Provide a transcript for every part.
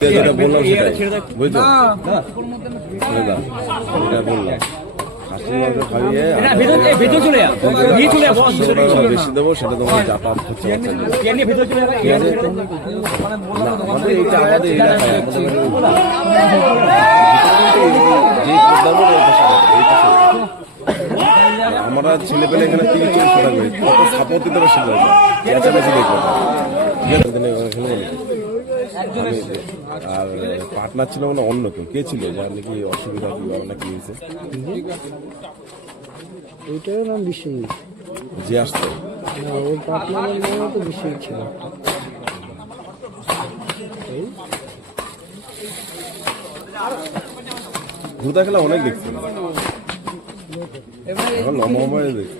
যেটা বললাম সেটাই বুঝছো, এটা বললাম বেশি দেবো, সেটা তোমার যাতায়াত হচ্ছে আমাদের এইটা আমাদের এলাকায় আমরা ছেলে পেলে এখানে 30-40 টাকা করে কত সাপোর্ট দিতে পারছি আর পার্টনার ছিল মানে অন্য কেউ কে ছিল যার নাকি অসুবিধা কি নাকি হয়েছে ওইটার নাম বিশ্বজিৎ যে আসতো ওর পার্টনারের নাম তো বিশ্বজিৎ ছিল। ভূতা খেলা অনেক দেখছি এখন লম্বা লম্বা দেখছি।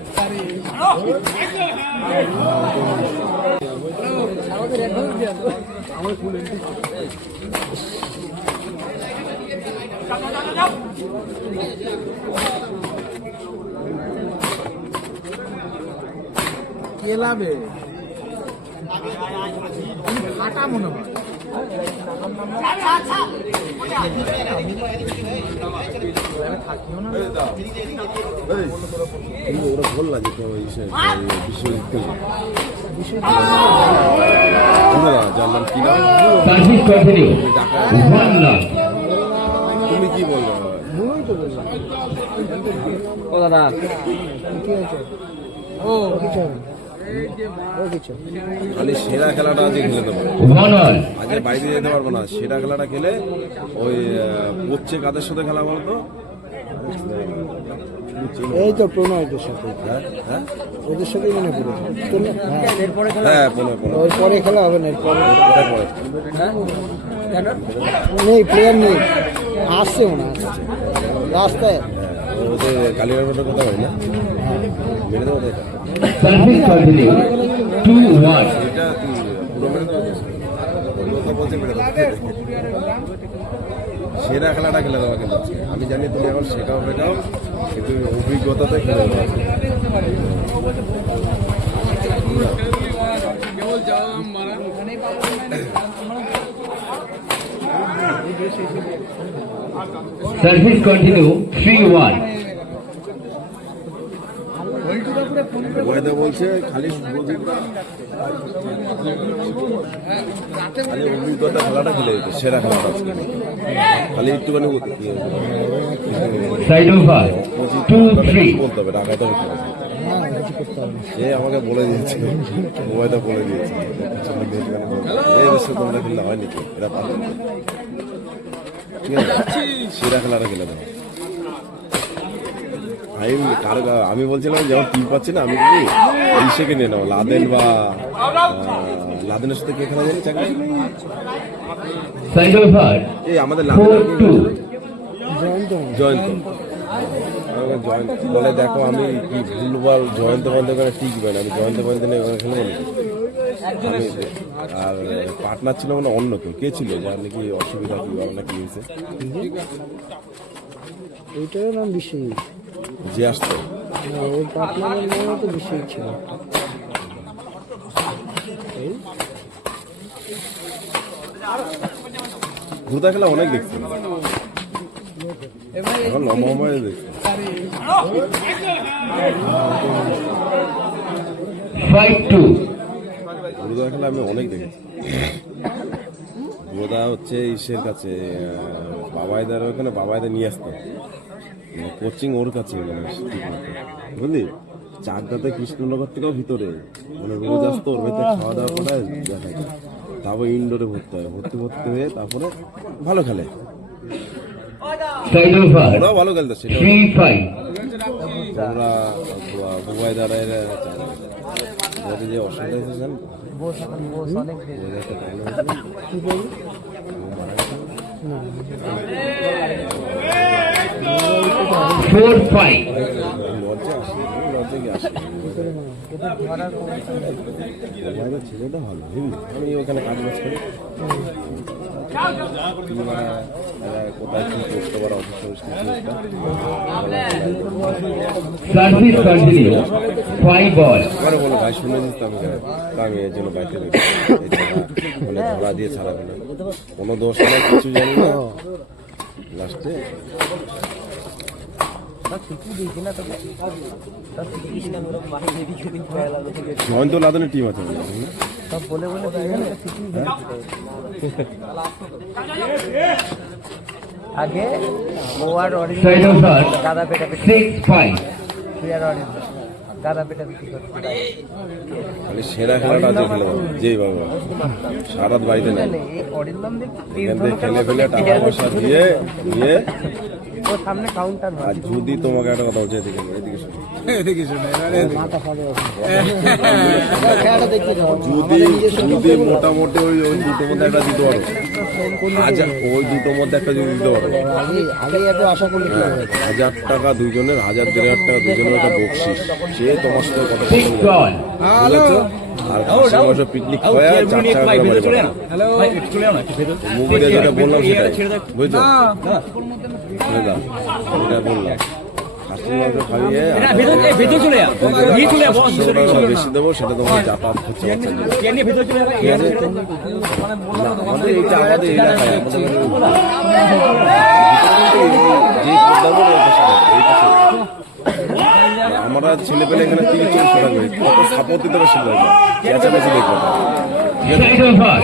লাভে ফাটা মনে হয় ওরা বললা যে জানলাম কি তুমি কি বললো ও দাদা কি আছে ও কিছু খালি সেরা খেলাটা আজকে খেলে দেবো, আজকে বাইরে যেতে পারবো না। সেরা খেলাটা খেলে ওই পড়ছে কাদের সাথে খেলা বলতো, এই তো প্রণয়দের সাথে, হ্যাঁ ওদের সাথেই মনে পড়েছে। হ্যাঁ ওর পরে খেলা হবে না, এরপরে নেই প্লেয়ার নেই, আসছে মনে হয় রাস্তায় ওদের কালীবাড়ির কথা হয় না, মেরে দেবো এটা সেরা খেলাটা খেলে দেওয়া কিন্তু আমি জানি তুমি এখন শেখাও বেটাও, কিন্তু অভিজ্ঞতাতে খেলে দেওয়া সার্ভিস কন্টিনিউ 3-1 বলছে খালি অভিজ্ঞতা খেলাটা খেলে দিত, সেরা খেলাটা খালি একটুখানি বলতে হবে, ঢাকাতে সে আমাকে বলে দিয়েছে, মোবাইলটা বলে দিয়েছে তোমরা খেললে হয় নাকি, এরা পাবে ঠিক আছে, সেরা খেলাটা খেলে দেবো। আমি বলছিলাম যেমন টিম পাচ্ছি না, আমি কি ইসেকে নিয়ে নেবো, লাদেন বা লাদেনের সাথে কে খেলা জানি চাকরি, এই আমাদের জয়ন্ত বলে দেখো আমি কি ভুলভাল জয়ন্ত বন্ধ করে টিকবে না, আমি জয়ন্ত বন্ধ নিয়ে খেলবো নাকি। আর পার্টনার ছিল মানে অন্য কেউ কে ছিল যার নাকি অসুবিধা কি নাকি হয়েছে, ওইটার নাম বিশ্বজিৎ যে আসতো ওর পার্টনারের নাম তো বিশ্বজিৎ ছিল। ভূতা খেলা অনেক দেখছি এখন লম্বা লম্বা দেখছি। ভূতা খেলা আমি অনেক দেখেছি। ভূতা হচ্ছে ইসের কাছে বাবাইদার ওখানে, বাবাইদার নিয়ে আসতো কোচিং ওর কাছে বুঝলি, চাকদাতে কৃষ্ণনগর থেকেও ভিতরে মানে রোজ আসতো, ওর ভেতরে খাওয়া দাওয়া করে দেখায়, তারপর ইনডোরে ভর্তি হয়, ভর্তি হয়ে তারপরে ভালো খেলে, ওরাও ভালো খেলতো সেটা ওরা বুবাই দ্বারা যে অসুবিধা হয়েছে জান 4-5 ছেলেটা ভালো, আমি ওখানে কাজ বাজ করি। তুমি মানে কোথায় কি করতে পারো অসুস্থ পরিস্থিতি Service continue. 5 ball. এবারে বলো ভাই শুনে দিতাম আমি এর জন্য বাইতে মানে ধরা দিয়ে ছাড়াবে না কোনো দোষ নাই কিছু জানি না লাস্টে জয়ন্ত লাদনের টিম আছে আগে ওয়ার অরিজিনাল Side of her. গাদা পেটা 6-5. প্লেয়ার অরিজিনাল গাদা পেটা বিক্রি করতে খালি সেরা খেলাটা আছে খেলে যাবো যেই বাবা সারা রাত বাড়িতে নেই অরিজিনাল দেখতে এখান থেকে খেলে ফেলে টাকা পয়সা দিয়ে নিয়ে ও সামনে কাউন্টার আর যদি তোমাকে একটা কথা বলছে এদিকে শোনো, মাথা ফাড়ে খেলাটা দেখতে যাও যদি যদি মোটামুটি ওই দুটোর মধ্যে একটা দিতে পারো আচ্ছা ওই দুটোর মধ্যে একটা যদি দিতে পারো আগে এত আশা করলে কি হবে 1000 টাকা দুজনের 1000-1500 টাকা দুজনের একটা বকশিস সে তোমার সাথে কথা 6 ball. বুঝেছো? আর খাসি মাংস পিকনিক খাওয়া 4 টাকা করে বাড়ি মোবাইলে যেটা বললাম সেটাই বুঝছো ছেড়ে দাও এটা বললাম খাসি মাংস খাইয়ে বেশি দেবো সেটা তোমার যাতায়াত হচ্ছে আমাদের এইটা আমাদের এলাকায় যে আমরা ছেলে পেলে এখানে 30-40 টাকা কত সাপোর্ট দিতে পারছি চেঁচামেচি দেখবো Side of her.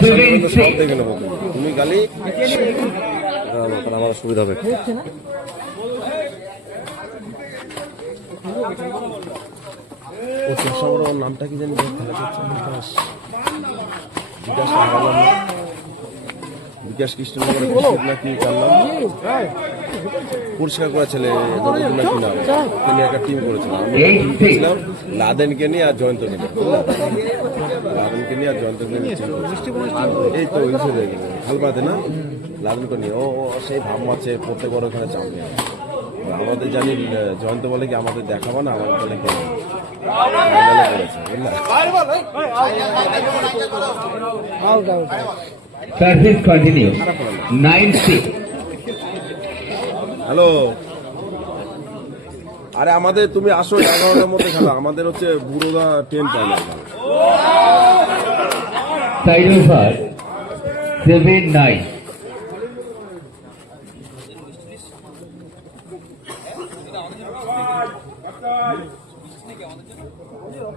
সব 7-6. দেখে নেবো তুমি খালি আমার সুবিধা হবে ও চেষ্টা করো ওর নামটা কি জানি বিকাশ বিকাশ বিকাশ কৃষ্ণনগরের কৃষক নাকি জানলাম পরিষ্কার করা ছেলে যতদিন নাকি নাম তিনি একটা টিম করেছিলাম আমি ছিলাম লাদেনকে নিয়ে আর জয়ন্তকে নিয়ে লাদেনকে নিয়ে আর জয়ন্তকে নিয়ে এই তো হালপাতে না লাদেনকে নিয়ে ও সেই ভাব মারছে প্রত্যেক বড় ওখানে চাপ নিয়ে আমাদের জানি জয়ন্ত বলে কি আমাদের দেখাবো না আমাদের বলে কি out out Service continue. 9-6. Hello আরে আমাদের তুমি আসো 11টার মধ্যে খেলো আমাদের হচ্ছে বুড়োদা 10 পাই Side of her. 7-9.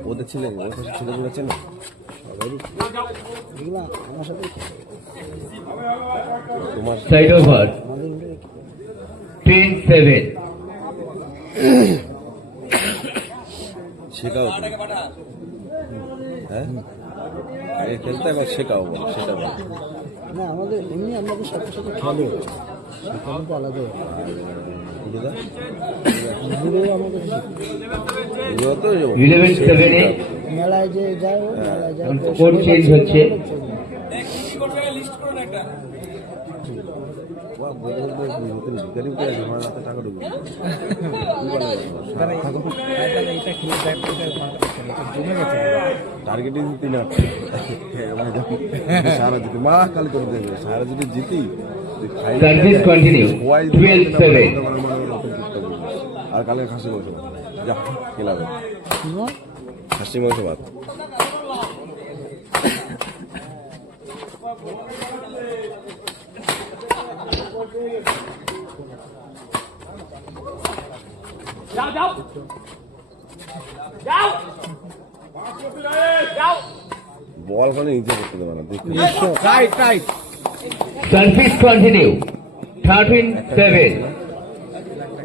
ওদের ছেলে ওর কাছে ছেলেগুলো আছে না এগুলা আমার সাথে তোমার Side of her. 10-7. শেখাও তুমি। হ্যাঁ আগে খেলতে এখন শেখাও বলো সেটা বলো না আমাদের এমনি আমাদের সাথে সাথে খেলে সেখানে তো আলাদা বুঝলে ঘুরে আমাদের যত 11-7. মেলায় যে যায় ও মেলায় যায় এখন কোড চেঞ্জ হচ্ছে ভিকারি উঠে আছে আমার হাতে টাকা ঢুকবে টার্গেটিং 3 সারা জিতি মা কাল করে দেবে সারা যদি জিতি Service continue. 12-7. আর কালকে খাসি মাংস যা খেলাবে খাসি মাংস ভাত বল খানে নিচে করতে দেবে না দেখতে Service continue. 13-7.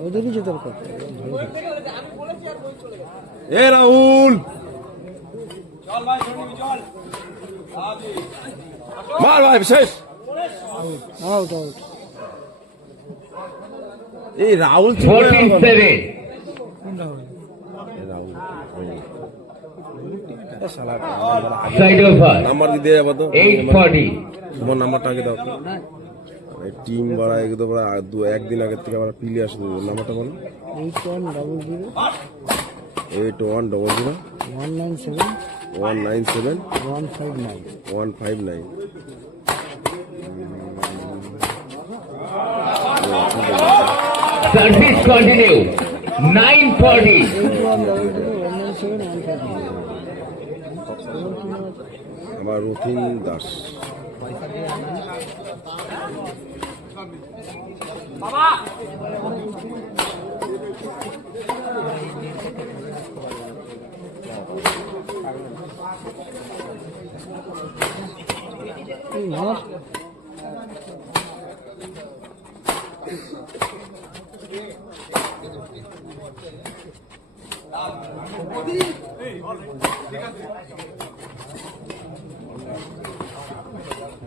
ওদেরই যে দরকার এ রাহুল মার ভাই শেষ আউট আউট এই Rahul 14-7. Side of her. Number কি দিয়ে যাবো তো 8-40. তোমার নাম্বারটা আগে দাও টিম বাড়া একদম একদিন আগের থেকে আমরা পিলে আসবো নাম্বারটা বলো 8100 8100 197 197 159 159 Service continue. 940. আমার রুথিন দাস।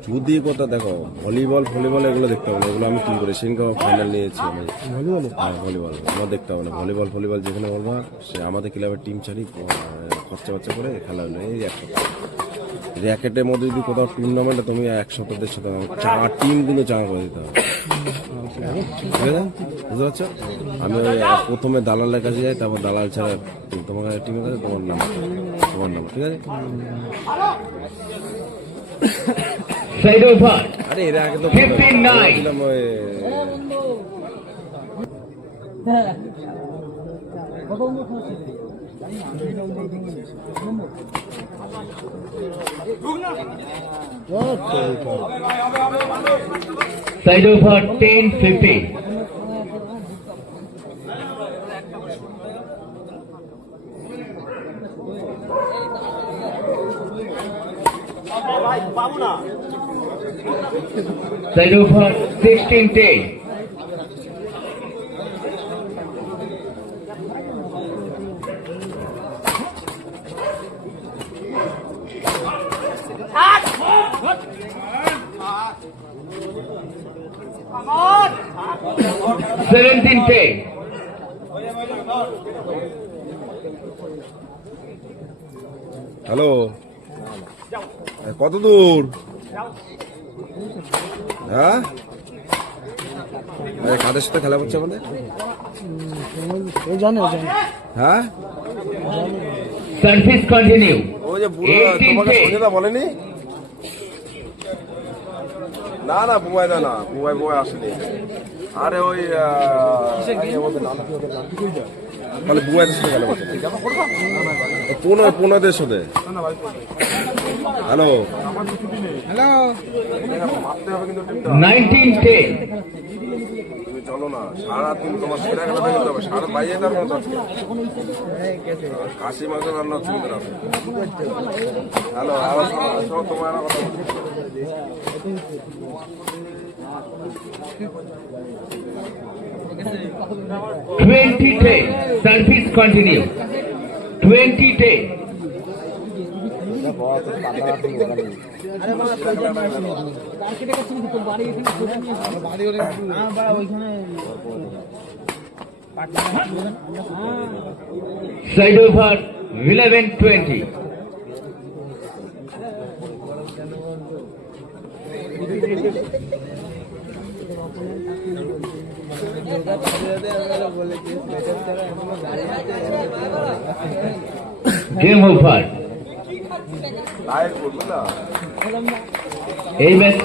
যদি কথা দেখো ভলিবল এগুলো দেখতে হবে না, এগুলো আমি টিম করে সেদিনকে ফাইনাল নিয়েছি আমি। হ্যাঁ ভলিবল আমার দেখতে হবে না, ভলিবল যেখানে বলবা সে আমাদের ক্লাবের টিম ছাড়ি খরচা করে খেলা হলো এই এক সপ্তাহ। র্যাকেটের মধ্যে যদি কোথাও টুর্নামেন্টে তুমি এক সপ্তাহের সাথে চার টিম কিন্তু চাঙা করে দিতে হবে, ঠিক আছে? বুঝতে পারছো? আমি ওই প্রথমে দালালের কাছে যাই, তারপর দালাল ছাড়া তোমার টিমের কাছে তোমার নাম, ঠিক আছে? Side over. আরে এরা আগে তো 59. বলছিলাম ওই Side over 10-15. Side over 16-10. Seventeen ten. Hello, কত দূর? হ্যাঁ কাদের সাথে খেলা করছে আমাদের? হ্যাঁ Service continue. ওই যে বুড়ো তোমাকে সঞ্জয়দা বলেনি? না বুবাইদা না, বুবাই আসেনি। আরে ওই তাহলে বুবাইদের সাথে খেলা করছে পুনদের সাথে। হ্যালো 19-10. তুমি চলো না, সারাদিন তোমার সেরা খেলা দেখতে হবে, সারা বাইরে তার মতো খাসি মাংস রান্না সুন্দর আছে। হ্যালো তোমার কথা 20-10. Service continue. 20-10. Side over 11-20. Game over. Live করবে না এই ম্যাচ